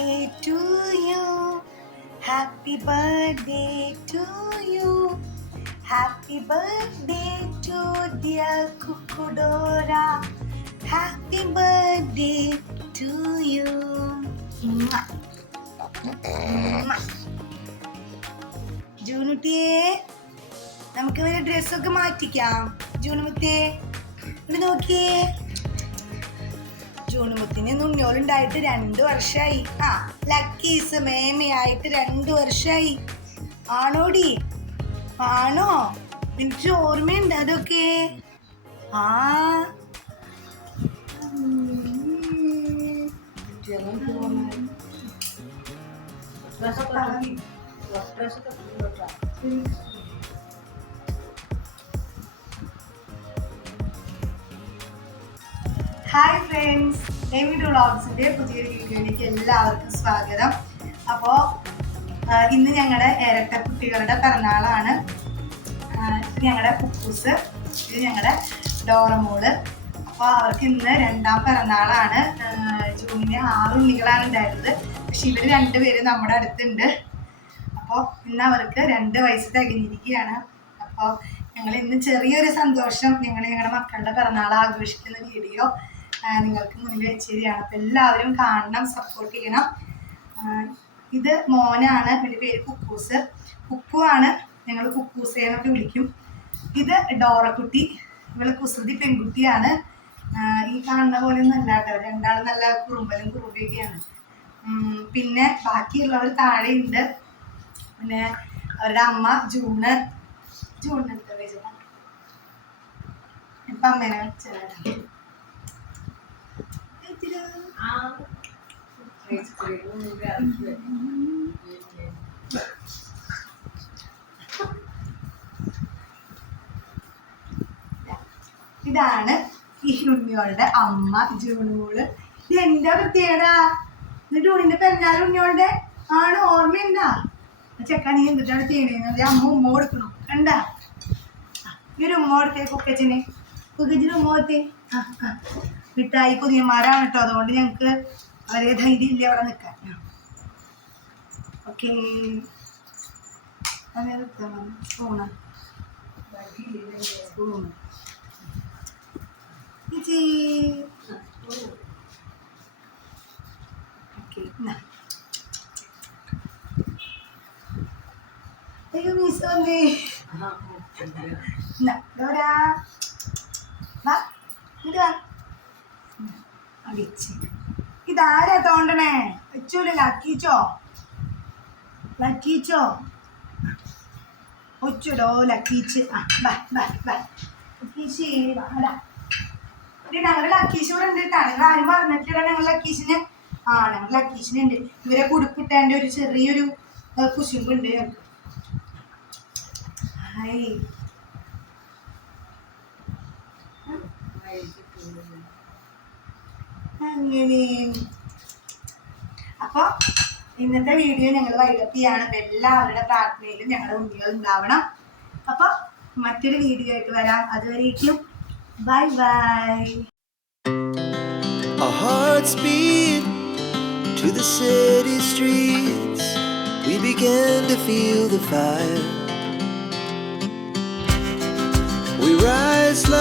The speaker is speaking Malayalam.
Birthday to you happy birthday to you happy birthday to dear കുക്കുഡോറ happy birthday to you ജൂനുട്ടിയെ നമുക്ക് ഇവരെ ഡ്രസ്സൊക്കെ മാറ്റിക്കാം. ജൂണുമുത്തിയെ ഇവിടെ നോക്കിയേ. ജൂണുമുത്തിന് നുണ്ണിയോളുണ്ടായിട്ട് രണ്ട് വർഷമായി ആ ലക്കീസ് മേമയായിട്ട് രണ്ട് വർഷമായി ആണോടി? ആണോ? എനിക്ക് ഓർമ്മയുണ്ട് അതൊക്കെ? ആ. ഹായ് ഫ്രണ്ട്സ് ഡേവിഡ് വ്ളോഗ്സിന്റെ പുതിയൊരു വീഡിയോയിലേക്ക് എല്ലാവർക്കും സ്വാഗതം. അപ്പോൾ ഇന്ന് ഞങ്ങളുടെ ഇരട്ട കുട്ടികളുടെ പിറന്നാളാണ്. ഇത് ഞങ്ങളുടെ കുക്കൂസ് ഇത് ഞങ്ങളുടെ ഡോറമോൾ. അപ്പോൾ അവർക്ക് ഇന്ന് രണ്ടാം പിറന്നാളാണ്. ജൂണിന് ആറ് ഉണ്ണികളാണ് ഉണ്ടായിരുന്നത്. പക്ഷെ ഇവർ രണ്ടുപേരും നമ്മുടെ അടുത്തുണ്ട്. അപ്പോൾ ഇന്ന് അവർക്ക് രണ്ട് വയസ്സ് തികഞ്ഞിരിക്കുകയാണ്. അപ്പോൾ ഞങ്ങൾ ഇന്ന് ചെറിയൊരു സന്തോഷം ഞങ്ങൾ ഞങ്ങളുടെ മക്കളുടെ പിറന്നാൾ ആഘോഷിക്കുന്ന വീഡിയോ നിങ്ങൾക്ക് മുന്നിൽ വെച്ച് തരികയാണ് അപ്പം എല്ലാവരും കാണണം സപ്പോർട്ട് ചെയ്യണം. ഇത് മോനാണ് എന്റെ പേര് കുക്കൂസ്. കുക്കു ആണ് ഞങ്ങൾ കുക്കൂസേ എന്നൊക്കെ വിളിക്കും. ഇത് ഡോറക്കുട്ടി ഇവൾ കുസൃതി പെൺകുട്ടിയാണ്. ഈ കാണുന്ന പോലെ ഒന്നും അല്ല കേട്ടോ. രണ്ടാളും നല്ല കുറുമ്പലും കുറുമ്പയൊക്കെയാണ് പിന്നെ ബാക്കിയുള്ളവർ താഴെ ഉണ്ട് പിന്നെ അവരുടെ അമ്മ ജൂണ്. ജൂണ് എടുത്ത വെച്ചാൽ ഇപ്പം അമ്മേനെ വെച്ചാൽ ഇതാണ് ഈ ഉണ്ണിയോളുടെ അമ്മ ജൂണുമോൾ. ഇത് എന്താ പ്രത്യേകത ഇത് ജൂണിന്റെ പെരുന്നാൾ ഉണ്ണിയോളുടെ ആണ് ഓർമ്മയുണ്ടാ? ആ ചെക്ക നീ എന്തിട്ടാണ് ചെയ്യണേന്ന് അമ്മ ഉമ്മ കൊടുക്കണം. കണ്ടാ? ഈ ഒരു ഉമ്മ കൊടുത്തേ കുക്കച്ചിന്. കുക്കച്ചിന് ഉമ്മ കൊടുത്തേ. ആ ആ. മിഠായി പുതിയന്മാരാണ് കേട്ടോ. അതുകൊണ്ട് ഞങ്ങൾക്ക് വളരെ ധൈര്യം ഇല്ല അവിടെ നിൽക്കാൻ ഓക്കേ സ്പൂണ് സ്പൂണ് ചേച്ചി. ഓക്കെ എന്നാ അയ്യോ മിസ് വന്നേ. വാ ഇങ്ങോട്ട് വാ. ഉം, അടിച്ച്. ഇതാരാ തോണ്ടണേ? വെച്ചൂല ലക്കീച്ചോ? ലക്കീച്ചോ? ഒച്ചുടോ ലക്കീച്ച്. ആ ബാ ബാ ബാ. ലക്കീച്ച് വാടാ ഞങ്ങൾ ഉണ്ട് ആരും പറഞ്ഞിട്ടില്ല ഞങ്ങൾ ലക്കീഷിന് ആ ഞങ്ങൾ ലക്കീഷിനുണ്ട് ഇവരെ കുടുക്കിട്ടതിന്റെ ഒരു ചെറിയൊരു കുശുമ്പുണ്ട് ഞങ്ങൾക്ക് ഹായ്. അങ്ങനെ അപ്പോൾ ഇന്നത്തെ വീഡിയോ ഞങ്ങൾ വൈകപ്പിയാണ് അപ്പം എല്ലാവരുടെ പ്രാർത്ഥനയിലും ഞങ്ങളുടെ ഉണ്ണികൾ ഉണ്ടാവണം. അപ്പോൾ മറ്റൊരു വീഡിയോ ആയിട്ട് വരാം. അതുവരേക്കും bye bye. Our hearts beat to the city streets. We began to feel the fire. We rise like